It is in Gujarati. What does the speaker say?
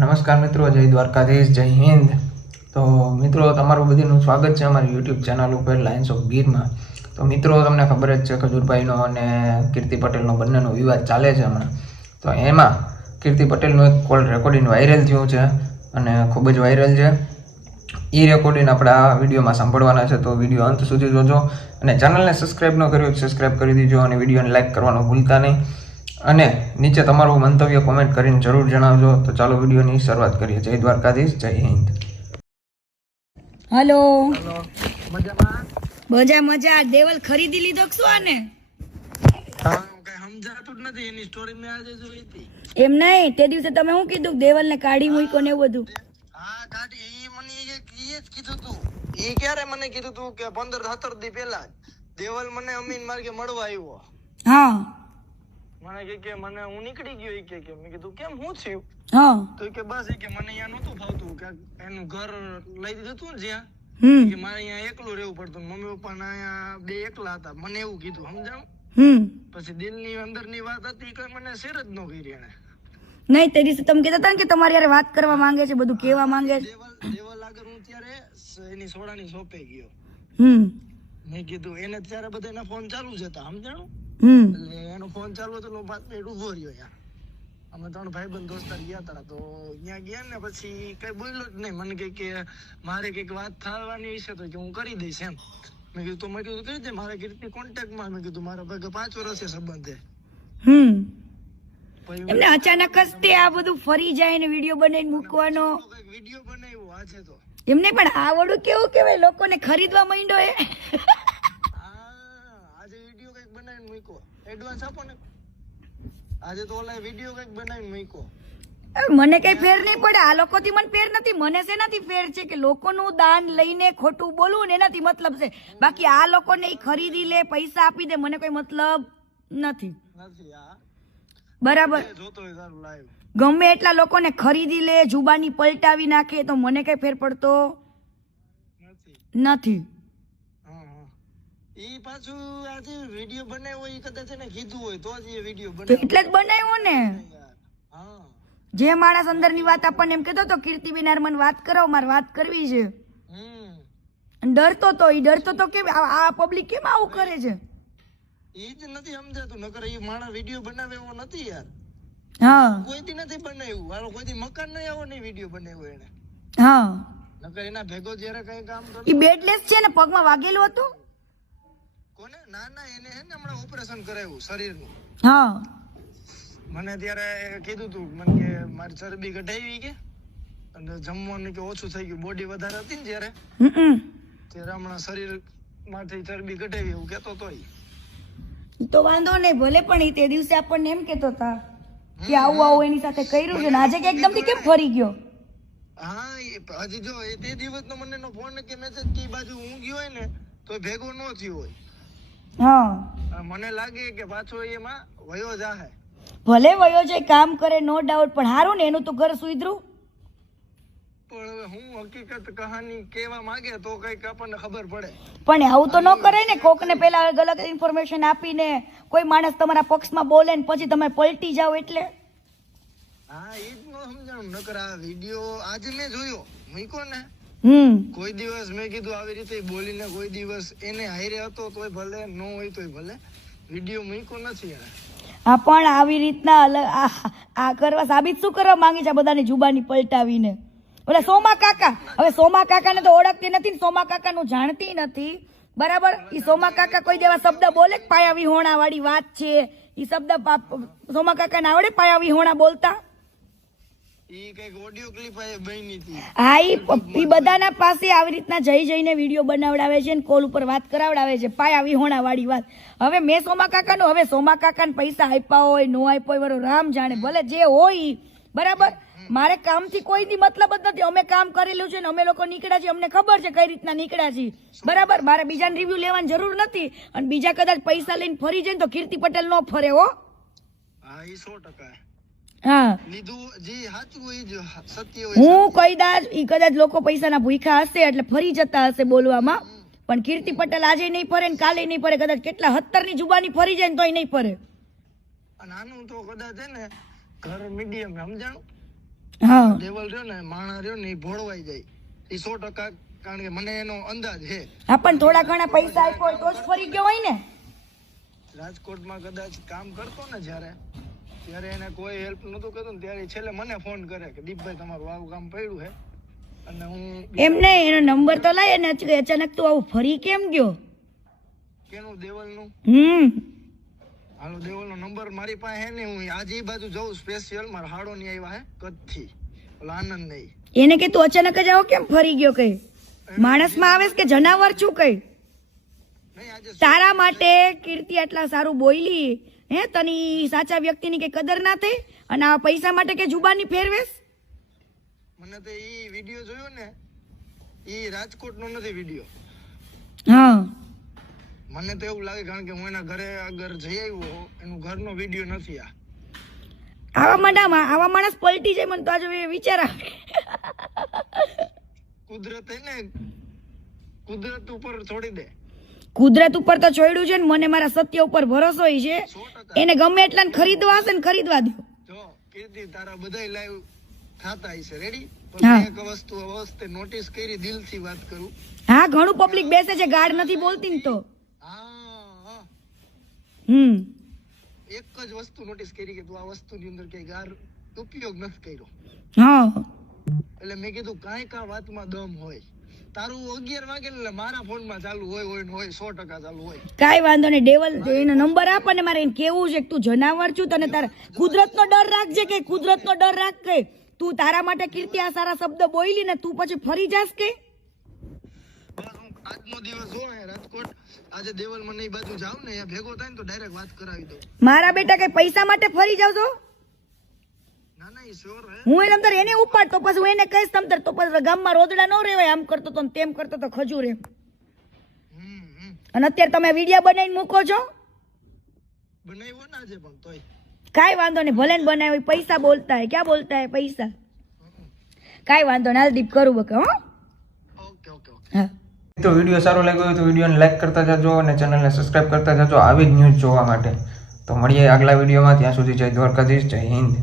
નમસ્કાર મિત્રો, જય દ્વારકાધીશ, જય હિન્દ. તો મિત્રો, તમારું બધાનું સ્વાગત છે અમારી યુટ્યુબ ચેનલ ઉપર લાયન્સ ઓફ ગીરમાં. તો મિત્રો, તમને ખબર જ છે ખજૂરભાઈનો અને કીર્તિ પટેલનો બંનેનો વિવાદ ચાલે છે હમણાં. તો એમાં કીર્તિ પટેલનું એક કોલ રેકોર્ડિંગ વાયરલ થયું છે અને ખૂબ જ વાયરલ છે. એ રેકોર્ડિંગ આપણે આ વિડીયોમાં સાંભળવાના છે, તો વિડીયો અંત સુધી જોજો અને ચેનલને સબસ્ક્રાઈબ ન કર્યું સબસ્ક્રાઈબ કરી દીજો અને વિડીયોને લાઈક કરવાનું ભૂલતા નહીં. અને નીચે તમારું મંતવ્ય કોમેન્ટ કરીને જરૂર જણાવજો. તો ચાલો વિડીયોની શરૂઆત કરીએ. જય દ્વારકાધીશ, જય હિન્દ. હેલો, મજામાં મજા. દેવલ ખરીદી લીધો કે શું આને? કઈ સમજાતું જ નથી. એની સ્ટોરી મેં આજે જોઈ હતી. એમ નહીં, તે દિવસે તમે શું કીધું દેવલ ને કાઢી મૂક્યો ને એવું બધું? હા કાઢી. ઈ મને એ જ કીધું તું. ઈ ક્યારે મને કીધું તું કે 15-17 દી પહેલા દેવલ મને અમીન માર્ગે મળવા આવ્યો. હા મને કે મને હું નીકળી ગયો. કે મેં કીધું કેમ, હું થયું? હા તો કે બસ કે મને અહીંયા નહોતું ફાવતું, કે એનું ઘર લઈ દીધું હતું ને જ્યાં, કે મારે અહીંયા એકલું રહેવું પડતું. મમ્મી પપ્પા ના અહીંયા બે એકલા હતા. મને એવું કીધું, સમજાણું? પછી દિલની અંદરની વાત હતી કે મને શેર જ ન કરી એને. નહીં, તે દિવસે તમે કહેતા હતા ને કે તમારી યાર વાત કરવા માંગે છે, બધું કહેવા માંગે છે. દેવલ આગળ હું ત્યારે એની સોડાની શોપે ગયો. મેં કીધું એને ત્યારે બધાના ફોન ચાલુ જ હતા, સમજાણું? એટલે એનો ફોન ચાલુ હતો, 5 મિનિટ ઉભો રહ્યો. ત્યાં અમે 3 ભાઈબંધ દોસ્તાર ગયા હતા. તો ત્યાં ગયા ને પછી કઈ બોલ્યો જ નહીં. મને કે મારે કઈક વાત થવાની છે તો કે હું કરી દઈશ એમ. મેં કીધું કરી દે, મારે કીર્તિ કોન્ટેક્ટમાં. મેં કીધું મારા ભાગે 5 વર્ષે સંબંધ છે. એમને અચાનક જ તે આ બધું ફરી જાય ને વિડીયો બનાવીને મૂકવાનો. વિડીયો બનાવ્યો આજે તો. એમને પણ આ વડું કેવું કેવાય, લોકોને ખરીદવા માંડ્યો એ. આજે વિડીયો કઈક બનાવીને મૂક્યો. એડવાન્સ આપો ને. આજે તો ઓલા વિડીયો કઈક બનાવીને મૂક્યો. મને કઈ ફેર નહીં પડે. આ લોકોથી મને ફેર નથી. મને શેનાથી ફેર છે કે લોકોનું દાન લઈને ખોટું બોલવું ને એનાથી મતલબ છે. બાકી આ લોકોને ઈ ખરીદી લે, પૈસા આપી દે, મને કોઈ મતલબ નથી. બરાબર. ગમે એટલા લોકોને ખરીદી લે, જુબાની પલટાવી નાખે, તો મને કઈ ફેર પડતો નથી. ઈ પાછું આજે વિડીયો બનાવ્યો, ઈ કદાચ એને કીધું હોય તો જ એ વિડીયો બનાવ્યો. એટલે જ બનાવ્યો ને. જે માણસ અંદરની વાત આપણને એમ કહેતો તો કીર્તિબેન યાર મને વાત કરો, મારે વાત કરવી છે, ડરતો તો. ઈ ડરતો તો કે આ પબ્લિક કેમ આવું કરે છે? ઈ જ નથી સમજાતું. નકર ઈ માણસ વિડીયો બનાવે એવો નથી યાર. હા, કોઈ દી નથી બનાવ્યું. હાલો કોઈ દી મકાન નહીં આવો નહીં વિડીયો બનાવ્યો એને. હા, નકર એના ભેગો જ્યારે કઈ કામ કરતો. ઈ બેડલેસ છે ને, પગમાં વાગેલું હતું. કોને? ના એને હે ને હમણાં ઓપરેશન કરાવ્યું શરીરનું. હા, મને ત્યારે કીધું તું મને કે મારી ચરબી ઘટાવી કે અને જમવાનું કે ઓછું થઈ ગયું, બોડી વધારે હતી ને જ્યારે હમણાં શરીર માંથી ચરબી ઘટાવી એવું કેતો તો. તો વાંધો નહીં, ભલે. પણ ઈ તે દિવસે આપણને એમ કેતો હતા કે આવું એની સાથે કર્યું છે ને આજે કે એકદમ થી કેમ ફરી ગયો? હા, હજી જો એ તે દિવસ નો મને નો ફોન કે મેસેજ કે બાજુ હું ગયો હોય ને તો ભેગો ન થયો હોય. હા, મને લાગે કે પાછો એમાં વયો જાહે. ભલે વયો જાય, કામ કરે, નો ડાઉટ. પણ હારું ને, એનું તો ઘર સુધરું. પણ હવે હું હકીકત કહાની કેવા માંગે તો કઈક આપણને ખબર પડે. પણ આવું તો ન કરે ને. કોક ને પેલા ગલત ઇન્ફોર્મેશન આપીને કોઈ માણસ તમારા પક્ષમાં બોલે ને પછી તમે પલટી જાઓ એટલે. હા, એ જ ન સમજાણું. નકર આ વિડીયો આજે મેં જોયો મૂક્યો ને, કોઈ દિવસ મેં કીધું આવી રીતે બોલીને કોઈ દિવસ એને હારે હતો તોય ભલે, ન હોય તોય ભલે, વિડીયો મૂક્યો નથી એને. હા, પણ આવી રીતના આ કરવા સાબિત શું કરવા માંગે છે? બધાની જુબાની પલટાવીને. ઓલા સોમા કાકા, હવે સોમા કાકાને તો ઓળખતી નથી ને સોમા કાકાનું જાણતી નથી, બરાબર? ઈ સોમા કાકા કોઈ દેવા શબ્દ બોલે કે પાયા વિહોણા વાળી વાત છે? ઈ શબ્દ સોમા કાકાને આવડે પાયા વિહોણા બોલતા? ઈ કઈક ઓડિયો ક્લિપ આ બની હતી. હા, ઈ બધાના પાસે આવી રીતના જઈને વિડીયો બનાવડાવે છે ને કોલ ઉપર વાત કરાવડાવે છે, પાયા વિહોણા વાળી વાત. હવે મેં સોમા કાકાનું, હવે સોમા કાકાને પૈસા આપ્યા હોય, નો આપ્યો હોય, બરો રામ જાણે, ભલે જે હોય, બરાબર? મારે કામથી કોઈ દી મતલબ જ નથી. અમે કામ કરેલું છે ને અમે લોકો નીકળ્યા છીએ, અમને ખબર છે કઈ રીતના નીકળ્યા છીએ, બરાબર? મારે બીજાને રિવ્યુ લેવાની જરૂર નથી. અને બીજા કદાચ પૈસા લઈને ફરી જાય તો કીર્તિ પટેલ નો ફરે હો. હા, ઈ 100%. હા, લીધું જે સાચું હોય જ સત્ય હોય. હું કદાચ લોકો પૈસાના ભૂખા હશે એટલે ફરી જતા હશે બોલવામાં, પણ કીર્તિ પટેલ આજે નહીં ફરે ને કાલે નહીં ફરે. કદાચ કેટલા 17 ની જુબાની ફરી જાય ને તોય નહીં ફરે. અને આનું તો કદાચ છે ને ઘર મીડિયમ સમજાણું. હા દેવલ રહ્યો ને માણા રહ્યો ને એ ભોળવાઈ જાય એ 100%, કારણ કે મને એનો અંદાજ છે. હા પણ થોડા ઘણા પૈસા આપ્યો હોય તો જ ફરી ગયો હોય ને. રાજકોટમાં કદાચ કામ કરતો ને ત્યારે એને કોઈ હેલ્પ નતું કરતું ને ત્યારે છેલ્લે મને ફોન કરે કે દીપભાઈ તમારું આવું કામ પડ્યું છે અને હું એમ નહીં, એનો નંબર તો લાય ને અચાનક તું આવું ફરી કેમ ગયો? કેનું દેવલનું? હાલો દેવલનો નંબર મારી પાસે હે ને, હું આજે એ બાજુ જઉં સ્પેશિયલ, મારા હાડો ની આવ્યા હે કચ્છથી, ઓલા આનંદ નહીં. એને કે તું અચાનક જ આવો કેમ ફરી ગયો? કઈ માણસમાં આવેસ કે જનાવર છું? કઈ નહીં આજે તારા માટે કીર્તિ આટલા સારું બોલી હે, તની સાચા વ્યક્તિની કઈ કદર ના થઈ અને આ પૈસા માટે કે જુબાની ફેરવેશ? મને તો ઈ વિડિયો જોયો ને, ઈ રાજકોટ નો નથી વિડિયો. હા મને તો એવું લાગે કારણ કે હું એના ઘરે અગર જઈ આવ્યો, એનું ઘરનો વિડિયો નથી આ. આવા માણસ પલટી જાય મને તો આજે વિચાર આવે. કુદરત હે ને, કુદરત ઉપર છોડી દે. કુદરત ઉપર તો છોડ્યું છે ને, મને મારા સત્ય ઉપર ભરોસો છે. 100%. એને ગમે એટલા ખરીદવા હશે ને ખરીદવા દો. જો કીર્તિ તારા બધાય લાઈવ થાતા હશે, રેડી? હા. પણ એક વસ્તુ અવસ્તે નોટિસ કરી, દિલથી વાત કરું. હા ઘણું પબ્લિક બેસે છે, ગાઢ નથી બોલતી ને તો. હા એક જ વસ્તુ નોટિસ કરી કે તું આ વસ્તુની અંદર કઈ ગાર ઉપયોગ નથી કર્યો. હા એટલે મેં કીધું કાંઈ કા વાતમાં દમ હોય. તારું 11 વાગે એટલે મારા ફોનમાં ચાલુ હોય ને હોય 100% ચાલુ હોય. કાઈ વાંધો નહીં, ડેવલ એનો નંબર આપ અને મારે એને કેવું છે કે તું જનાવર છું, તને તારા કુદરતનો ડર રાખજે, કે કુદરતનો ડર રાખ. કે તું તારા માટે કીર્તિ આ સારા શબ્દ બોલી ને તું પછી ફરી જાસ કે? બસ હું આજનો દિવસ જો અહીંયા રાજકોટ, આજે દેવલ મને એ બાજુ જાવ ને, અહીંયા ભેગો થાય ને તો ડાયરેક્ટ વાત કરાવી દઉં. મારા બેટા કઈ પૈસા માટે ફરી જાવ છો? ના ના, એ શ્યોર હે. હું એને ઉપાડ તો પછી હું એને કહીશ તમતર, તો પછી ગામમાં રોદડા ન રહેવાય, આમ કરતો તો ને તેમ કરતો તો ખજૂર એમ. અને અત્યારે તમે વિડીયો બનાવીને મૂકો છો. બનાવ્યો ને આજે પણ તોય કાઈ વાંધો નહીં, ભલે ને બનાવ્યો, પૈસા બોલતા હે, ક્યાં બોલતા હે પૈસા. કાઈ વાંધો નહીં, હાલ દીપ કરું બકા. હો ઓકે ઓકે ઓકે. હા તો વિડીયો સારો લાગ્યો હોય તો વિડીયોને લાઈક કરતા જજો અને ચેનલને સબસ્ક્રાઈબ કરતા જજો આવી જ ન્યૂઝ જોવા માટે. તો મળીએ આગલા વિડીયોમાં, ત્યાં સુધી જય દ્વારકાધીશ, જય હિન્દ.